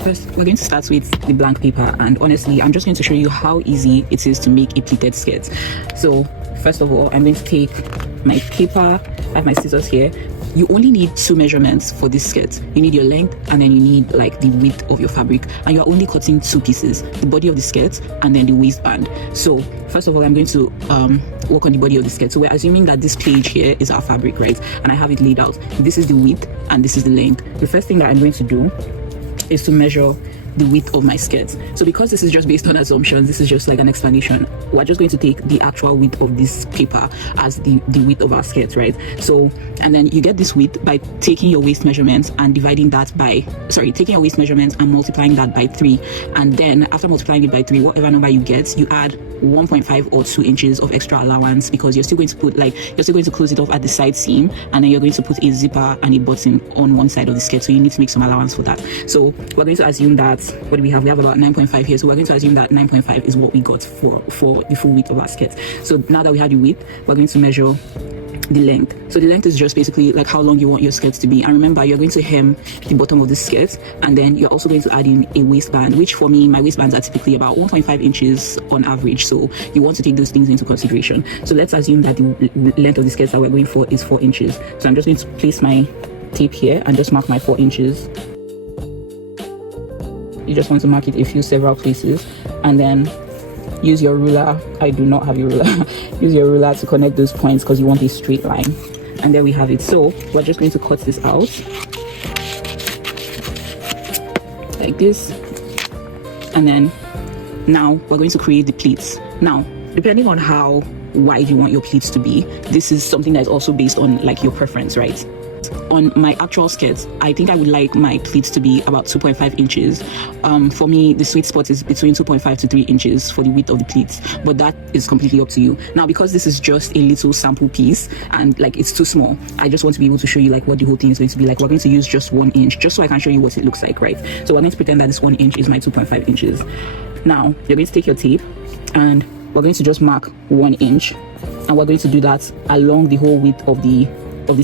first, we're going to start with the blank paper, and honestly, I'm just going to show you how easy it is to make a pleated skirt. So first of all, I'm going to take my paper, I have my scissors here. You only need 2 measurements for this skirt. You need your length, and then you need like the width of your fabric, and you're only cutting 2 pieces, the body of the skirt and then the waistband. So first of all, I'm going to work on the body of the skirt. So we're assuming that this page here is our fabric, right? And I have it laid out. This is the width and this is the length. The first thing that I'm going to do is to measure the width of my skirt. So because this is just based on assumptions, this is just like an explanation, we're just going to take the actual width of this paper as the width of our skirt, right? So, and then you get this width by taking your waist measurements and dividing that by, taking your waist measurements and multiplying that by 3. And then after multiplying it by 3, whatever number you get, you add 1.5 or 2 inches of extra allowance, because you're still going to put you're still going to close it off at the side seam, and then you're going to put a zipper and a button on one side of the skirt, so you need to make some allowance for that. So we're going to assume that, what do we have about 9.5 here, so we're going to assume that 9.5 is what we got for the full width of our skirt. So now that we have the width, we're going to measure the length. So the length is just basically like how long you want your skirt to be. And remember, you're going to hem the bottom of the skirt, and then you're also going to add in a waistband, which for me, my waistbands are typically about 1.5 inches on average, so you want to take those things into consideration. So let's assume that the length of the skirt that we're going for is 4 inches. So I'm just going to place my tape here and just mark my 4 inches. You just want to mark it several places, and then use your ruler. I do not have your ruler. Use your ruler to connect those points, because you want a straight line. And there we have it. So we're just going to cut this out like this, and then now we're going to create the pleats. Now, depending on how wide you want your pleats to be, this is something that's also based on like your preference, right? On my actual skirt, I think I would like my pleats to be about 2.5 inches. For me, the sweet spot is between 2.5 to 3 inches for the width of the pleats, but that is completely up to you. Now, because this is just a little sample piece and like it's too small, I just want to be able to show you like what the whole thing is going to be like. We're going to use just 1 inch, just so I can show you what it looks like, right? So we're going to pretend that this 1 inch is my 2.5 inches. Now, you're going to take your tape, and we're going to just mark 1 inch, and we're going to do that along the whole width of the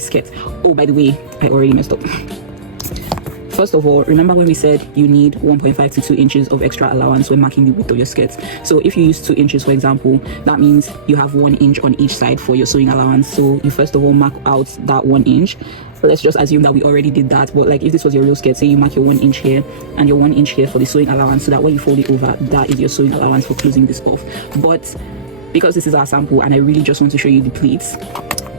skirt. Oh, by the way, I already messed up. First of all, remember when we said you need 1.5 to 2 inches of extra allowance when marking the width of your skirt? So if you use 2 inches, for example, that means you have 1 inch on each side for your sewing allowance. So you first of all mark out that 1 inch. Let's just assume that we already did that, but like if this was your real skirt, say you mark your 1 inch here and your 1 inch here for the sewing allowance, so that when you fold it over, that is your sewing allowance for closing this off. But because this is our sample and I really just want to show you the pleats,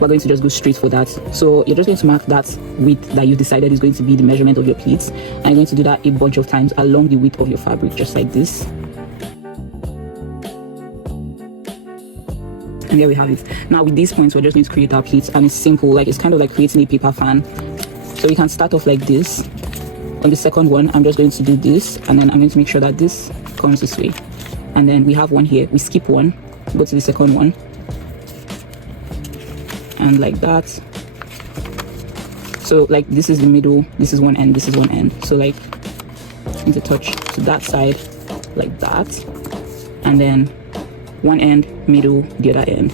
we're going to just go straight for that. So you're just going to mark that width that you've decided is going to be the measurement of your pleats, and you're going to do that a bunch of times along the width of your fabric, just like this. And there we have it. Now with these points, we're just going to create our pleats, and it's simple, like it's kind of like creating a paper fan. So we can start off like this. On the second one, I'm just going to do this, and then I'm going to make sure that this comes this way, and then we have one here. We skip one, go to the second one, and like that. So like this is the middle, this is one end, this is one end. So like need to touch to that side like that, and then one end, middle, the other end,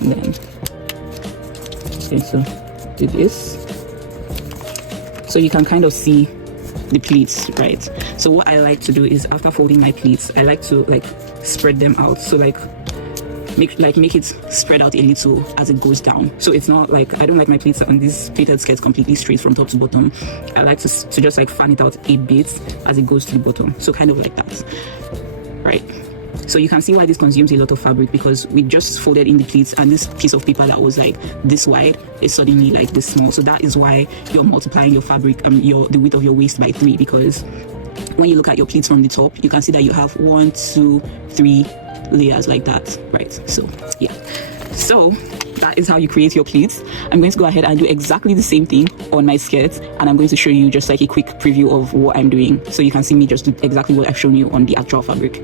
and then just going to do this, so you can kind of see the pleats, right? So what I like to do is, after folding my pleats, I like to like spread them out, so like make it spread out a little as it goes down. So it's not like, I don't like my pleats on these pleated skirts completely straight from top to bottom. I like to just like fan it out a bit as it goes to the bottom, so kind of like that, right? So you can see why this consumes a lot of fabric, because we just folded in the pleats, and this piece of paper that was like this wide is suddenly like this small. So that is why you're multiplying your fabric, the width of your waist by 3, because when you look at your pleats from the top, you can see that you have 1, 2, 3 layers like that, right? So yeah, so that is how you create your pleats. I'm going to go ahead and do exactly the same thing on my skirt, and I'm going to show you just like a quick preview of what I'm doing, so you can see me just do exactly what I've shown you on the actual fabric.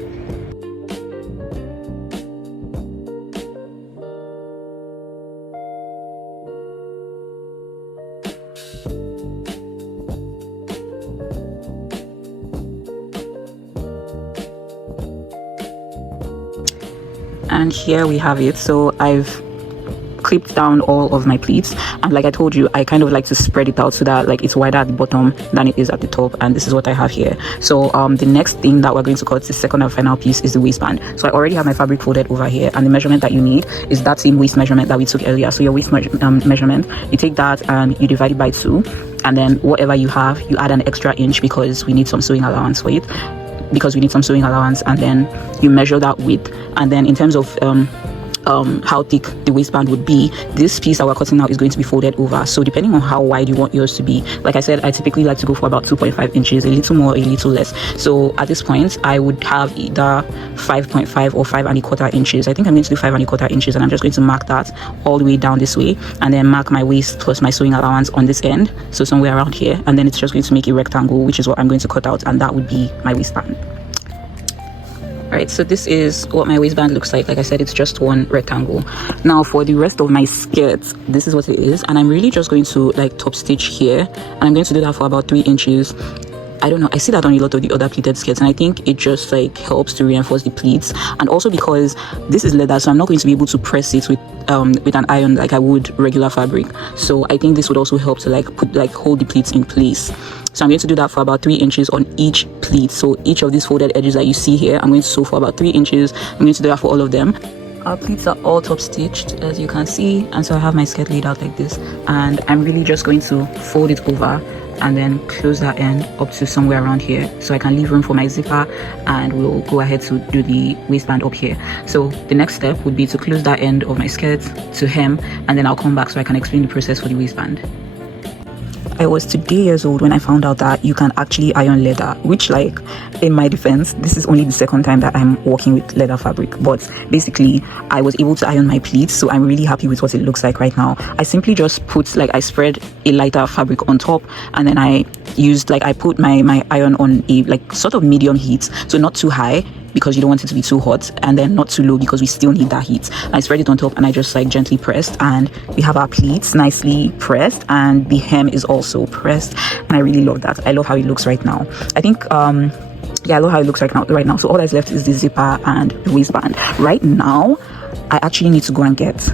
And here we have it. So I've clipped down all of my pleats, and like I told you, I kind of like to spread it out so that like it's wider at the bottom than it is at the top, and this is what I have here. So the next thing that we're going to cut, the second and final piece, is the waistband. So I already have my fabric folded over here, and the measurement that you need is that same waist measurement that we took earlier. So your waist measurement, you take that and you divide it by 2, and then whatever you have, you add an extra inch because we need some sewing allowance for it, and then you measure that width. And then in terms of how thick the waistband would be, this piece that we're cutting now is going to be folded over. So depending on how wide you want yours to be, like I said, I typically like to go for about 2.5 inches, a little more, a little less. So at this point I would have either 5.5 or 5.25 inches. I think I'm going to do 5.25 inches, and I'm just going to mark that all the way down this way, and then mark my waist plus my sewing allowance on this end, so somewhere around here, and then it's just going to make a rectangle, which is what I'm going to cut out, and that would be my waistband. Alright, so this is what my waistband looks like. Like I said, it's just one rectangle. Now for the rest of my skirt, this is what it is, and I'm really just going to like top stitch here, and I'm going to do that for about 3 inches. I don't know, I see that on a lot of the other pleated skirts, and I think it just like helps to reinforce the pleats, and also because this is leather, so I'm not going to be able to press it with an iron like I would regular fabric. So I think this would also help to like hold the pleats in place. So I'm going to do that for about 3 inches on each pleat. So each of these folded edges that you see here, I'm going to sew for about 3 inches. I'm going to do that for all of them. Our pleats are all top stitched, as you can see, and so I have my skirt laid out like this, and I'm really just going to fold it over and then close that end up to somewhere around here, so I can leave room for my zipper, and we'll go ahead to do the waistband up here. So the next step would be to close that end of my skirt to hem, and then I'll come back so I can explain the process for the waistband. I was 2 years old when I found out that you can actually iron leather, which, like, in my defense, this is only the second time that I'm working with leather fabric, but basically I was able to iron my pleats, so I'm really happy with what it looks like right now. I simply just put, like, I spread a lighter fabric on top, and then I put my iron on a like sort of medium heat, so not too high because you don't want it to be too hot, and then not too low because we still need that heat. I spread it on top and I just like gently pressed, and we have our pleats nicely pressed, and the hem is also pressed, and I really love that. I love how it looks right now. I think yeah, I love how it looks right now. So all that's left is the zipper and the waistband. Right now I actually need to go and get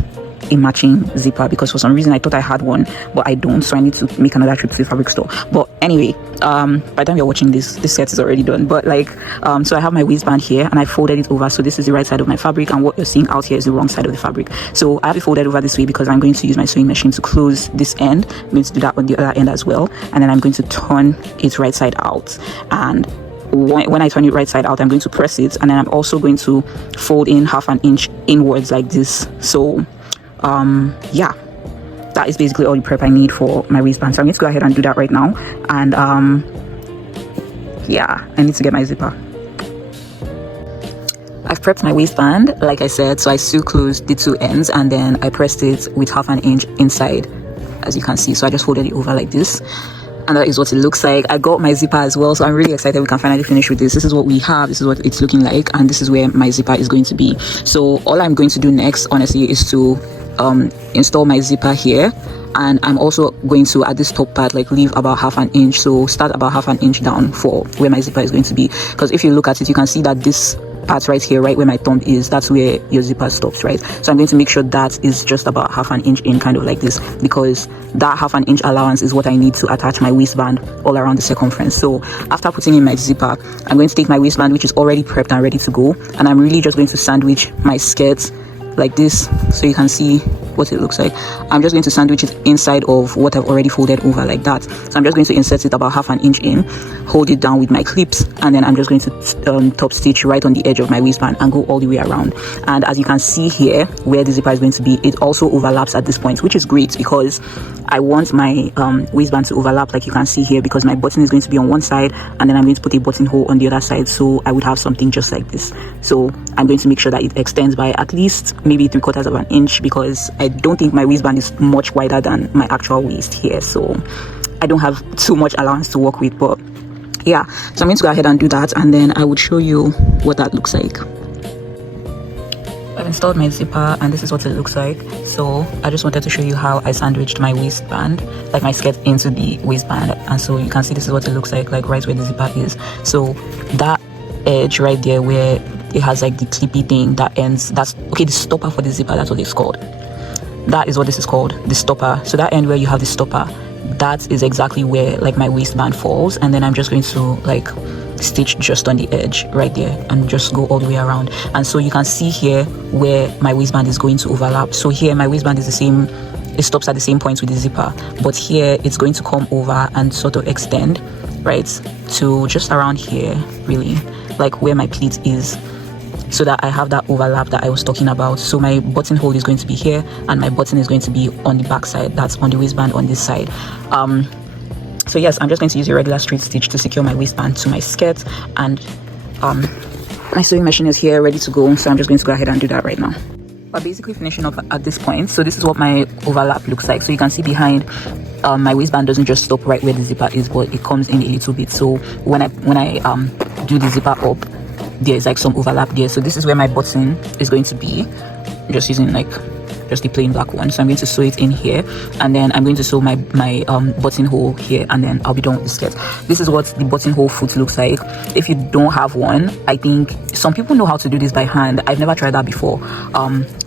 a matching zipper because for some reason I thought I had one, but I don't, so I need to make another trip to the fabric store. But anyway, by the time you're watching this set is already done. But like so I have my waistband here and I folded it over, so this is the right side of my fabric, and what you're seeing out here is the wrong side of the fabric. So I have it folded over this way because I'm going to use my sewing machine to close this end. I'm going to do that on the other end as well, and then I'm going to turn it right side out, and when I turn it right side out, I'm going to press it, and then I'm also going to fold in 1/2 inch inwards like this. So yeah, that is basically all the prep I need for my waistband. So I'm going to go ahead and do that right now, and yeah, I need to get my zipper. I've prepped my waistband like I said, so I sew closed the 2 ends, and then I pressed it with 1/2 inch inside, as you can see. So I just folded it over like this, and that is what it looks like. I got my zipper as well, so I'm really excited we can finally finish with this. This is what we have, this is what it's looking like, and this is where my zipper is going to be. So all I'm going to do next, honestly, is to install my zipper here, and I'm also going to, at this top part, like leave about 1/2 inch, so start about 1/2 inch down for where my zipper is going to be, because if you look at it, you can see that this part right here, right where my thumb is, that's where your zipper stops, right? So I'm going to make sure that is just about 1/2 inch in, kind of like this, because that 1/2 inch allowance is what I need to attach my waistband all around the circumference. So after putting in my zipper, I'm going to take my waistband, which is already prepped and ready to go, and I'm really just going to sandwich my skirt like this, so you can see what it looks like. I'm just going to sandwich it inside of what I've already folded over like that. So I'm just going to insert it about 1/2 inch in, hold it down with my clips, and then I'm just going to top stitch right on the edge of my waistband and go all the way around. And as you can see here, where the zipper is going to be, it also overlaps at this point, which is great because I want my waistband to overlap, like you can see here, because my button is going to be on one side, and then I'm going to put a buttonhole on the other side, so I would have something just like this. So I'm going to make sure that it extends by at least maybe 3/4 inch, because I don't think my waistband is much wider than my actual waist here, so I don't have too much allowance to work with. But yeah, so I'm going to go ahead and do that, and then I would show you what that looks like. I've installed my zipper, and this is what it looks like. So I just wanted to show you how I sandwiched my waistband, like my skirt, into the waistband, and so you can see this is what it looks like right where the zipper is. So that edge right there where it has like the clippy thing that ends, that's okay, the stopper for the zipper, that's what it's called. that is what this is called, the stopper. So that end where you have the stopper, that is exactly where like my waistband falls, and then I'm just going to like stitch just on the edge right there and just go all the way around. And so you can see here where my waistband is going to overlap. So here my waistband is the same, it stops at the same point with the zipper, but here it's going to come over and sort of extend right to just around here, really, like where my pleat is, so that I have that overlap that I was talking about. So my buttonhole is going to be here and my button is going to be on the back side, that's on the waistband on this side. So yes, I'm just going to use a regular straight stitch to secure my waistband to my skirt, and my sewing machine is here ready to go, so I'm just going to go ahead and do that right now. We're basically finishing up at this point. So this is what my overlap looks like. So you can see behind, my waistband doesn't just stop right where the zipper is, but it comes in a little bit. So when I do the zipper up, there's like some overlap there. So this is where my button is going to be. I'm just using like just the plain black one. So I'm going to sew it in here, and then I'm going to sew my buttonhole here, and then I'll be done with the skirt. This is what the buttonhole foot looks like. If you don't have one, I think some people know how to do this by hand. I've never tried that before,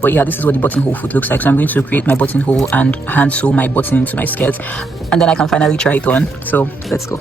but yeah, this is what the buttonhole foot looks like. So I'm going to create my buttonhole and hand sew my button into my skirt, and then I can finally try it on. So let's go.